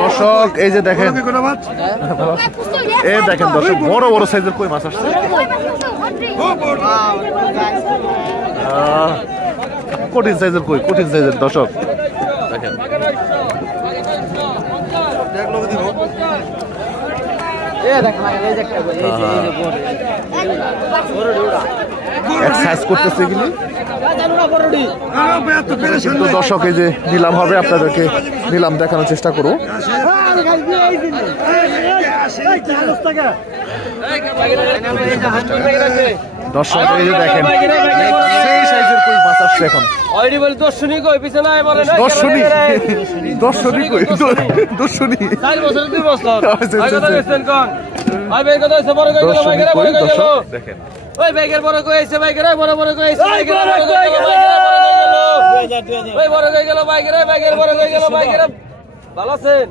দর্শক এই যে দেখেন, এই দেখেন দর্শক বড় বড় সাইজের কই মাছ আসছে। কঠিন সাইজের কই, কঠিন সাইজের দর্শক দেখেন। এক্সারসাইজ করতেছে এগুলি কিন্তু দর্শক এই যে নিলাম হবে, আপনাদেরকে নিলাম দেখানোর চেষ্টা করবো। দর্শক এই যে দেখেন সেই সাইজের কই মাছ আসছে এখন। দর্শনী কই পিছনে দর্শনী দর্শনী কই দর্শনী 4 বছর 2 বছর কথা বলছেন কোন ভাই ভাই কথা হইছে বড় কই গেল ভাইগেরা বড় কই গেল দেখেন ওই ভাইগের বড় কই হইছে ভাইগেরা বড় বড় কই হইছে ভাইগেরা বড় কই গেল ওই বড় কই গেল ভাইগেরা ভাইগের বড় কই গেল ভাইগেরা ভালো আছেন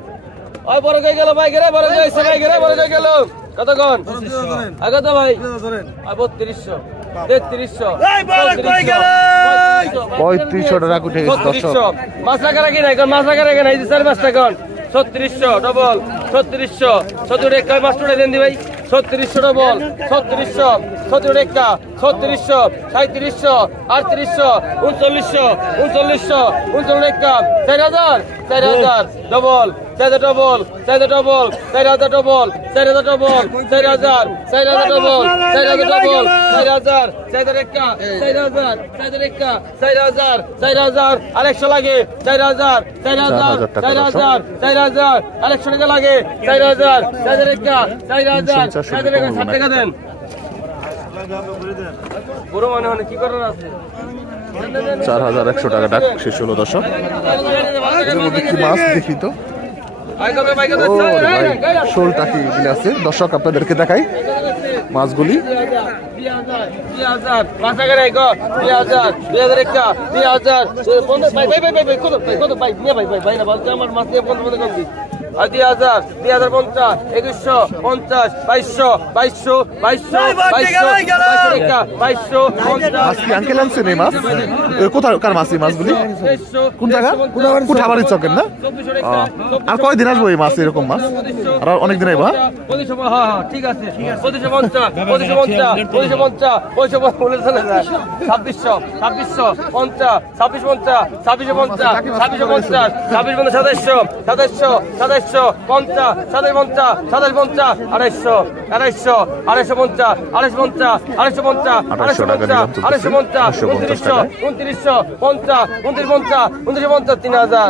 ওই বড় কই গেল ভাইগেরা বড় কই হইছে ভাইগেরা বড় কই গেল কত কোন আগত ভাই 3200 3300 এই বড় কই গেল 3500 টাকা উঠে গেছে দর্শক। মাছ রাখা রাখি নাই কোন মাছ রাখা রাখি নাই 4 টাকা কোন 3600 ডবল 3600 70 টাকা মাছ উঠে দেন দি ভাই 3600 ডবল 3600 70 টাকা 3600 3700 3800 3900 3900 39 টাকা 4000 4000 double 4000 double 4000 double 4000 double 4000 double 4000 4000 double 4000 double 4000 4000 টাকা 4000 4000 টাকা 4000 4000 আরেকশো লাগে 4000 4000 4000 4000 আরেকশো টাকা লাগে 4000 4000 টাকা 4000 4000 টাকা 60 টাকা দেন পুরো মনে হয় কি করার আছে 4100 টাকা ডাক শেষ হলো দর্শক। কি মাছ দেখি তো শোল টাকি আছে দর্শক, আপনাদেরকে দেখাই মাছগুলি। 2000 5 টাকা রে গো 2000 2000 একটা 2000 ভাই ভাই ভাই ভাই কত ভাই নিয়ে ভাই ভাই ভাই না বলতে আমার মাছ নিয়ে 15 কম দি 2000 2050 2100 50 2200 2200 2200 আজকে আঙ্কেল আনছেন এই মাছ কোথাকার মাছ? এই মাছগুলি কোন জায়গা? কুঠাবাড়ির চকের না? আর কয়দিন আসবো এই মাছ এরকম মাছ? আর অনেকদিন আইবা? ঠিক আছে 2550 2550 2550 2550 2600 2600 50 2650 2650 2650 2700 2700 2700 50 2750 2750 250 250 250 250 250 250 250 2900 50 2950 2950 3000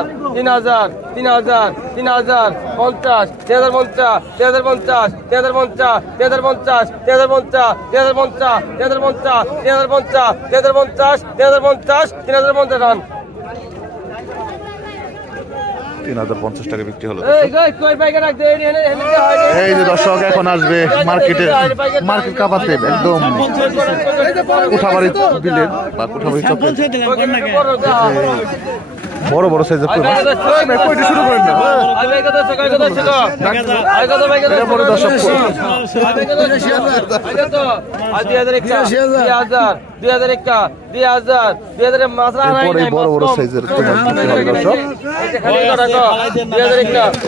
3000 3000 3000 50 3050 3050 3050 3050 3050 3050 3050 3050 3050 রান 3050 টাকা বিক্রি হলো। এই যে দর্শক এখন আসবে মার্কেটে, মার্কেট কাপাতে একদম কুঠাবাড়ি বিলের বা কুঠাবাড়ি চকের বড় বড় সাইজের কই মাছ কইটি শুরু করেন না বড় দর্শক 2000 মাছ রাখা বড় বড় সাইজের কই মাছ দর্শক 150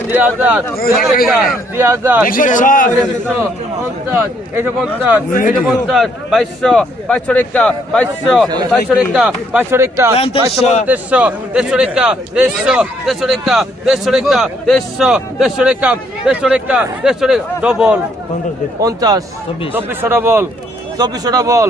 double 50 2400 double 2400 double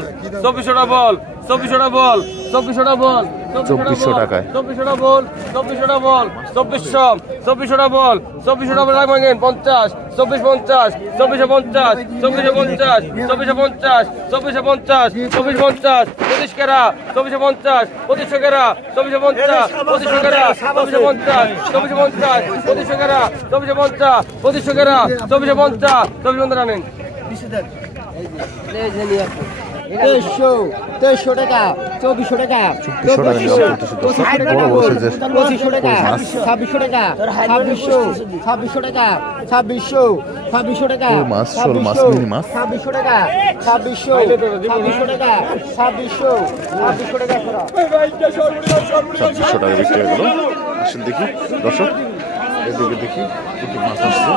2400 double 2400 double 2400 double 2400 টাকায় 2400 ডবল 2400 ডবল 2400 ডবল 2400 ডবল রাখবেন 50 2450 2450 2450 2450 2450 2450 25 কেরা 2450 2500 কেরা 2450 2500 কেরা 2450 2450 2500 কেরা 2450 2500 কেরা 2450 2450 রানেন 2300 টাকা 2400 টাকা 2500 টাকা 2500 টাকা 2600 টাকা 2600 টাকা 2600 টাকা মাছ শোল মাছ মিনি মাছ 2600 টাকা 2600 টাকা 2600 টাকা 2600 টাকা বিক্রি হলো। আসেন দেখি দর্শক এদিকে দেখি কি মাছ আসছে।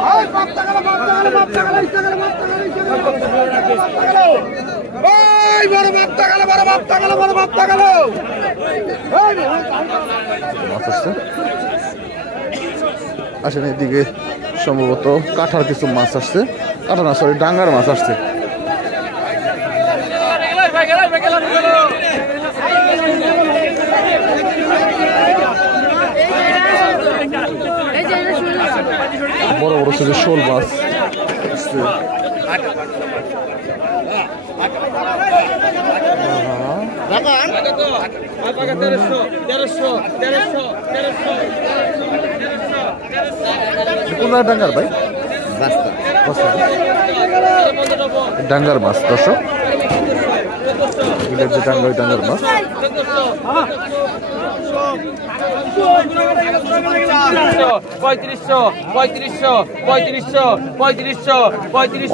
মাছ আসছে আসেন এদিকে সম্ভবত কাঁঠার কিছু মাছ আসছে, কাঁঠা না সরি ডাঙ্গার মাছ আসছে। বড় বড় সাইজের শোল মাছ কোন ডাঙ্গার ভাই? ডাঙ্গার মাছ দর্শক, যে ডাঙ্গার ডাঙ্গার মাছ।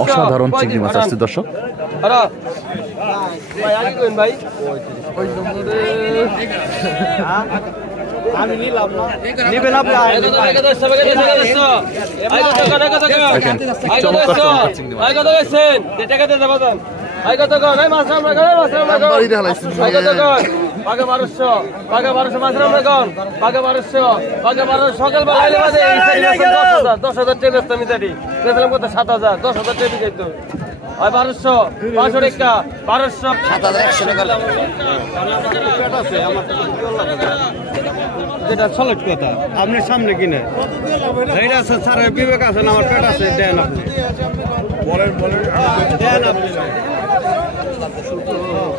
অসাধারণ চিংড়ি মাছ আসছে দর্শক। যেটা সলিড কথা আপনি সামনে কিনে এইটা আছে স্যার বিবেক আছে আমার পেট আছে দেন আপনি দেন আপনি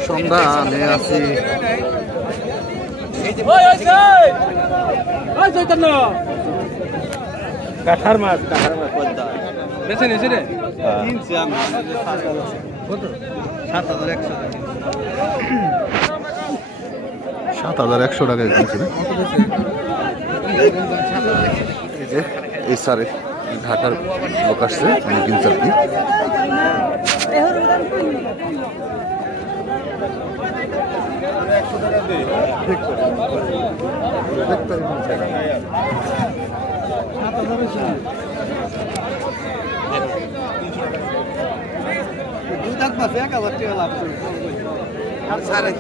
সন্ধানে আছি কাঁঠার মাছ বেছে নিয়েছি রে 7,100 টাকায় কিনছি। এই যে এই সারে ঢাকার লোক আসছে কিনছে আর কি।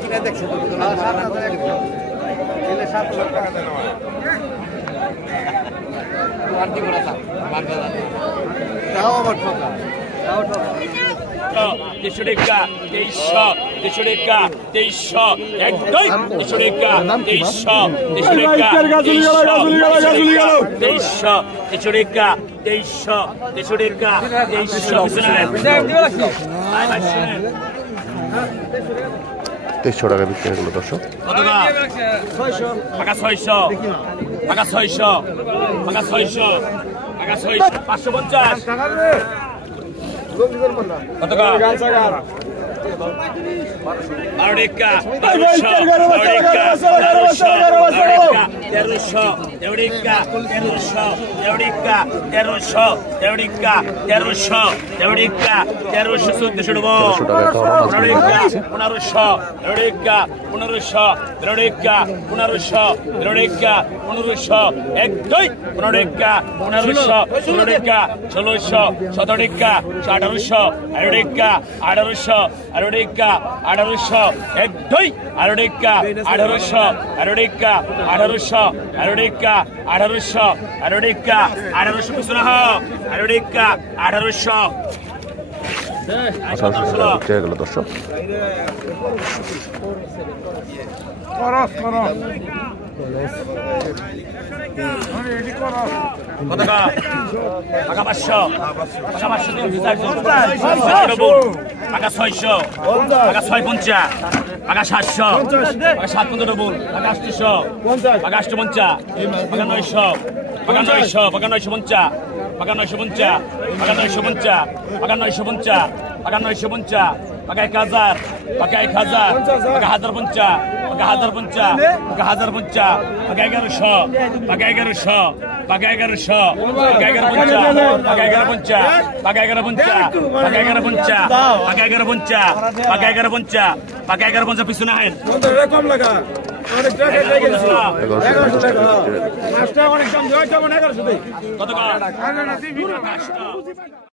কিনে দেখছে তেইশশো টাকা বিক্রি হয়ে গেল দর্শক। 1800 টাকা বিক্রি হয়ে গেল দর্শক। 1100 টাকা।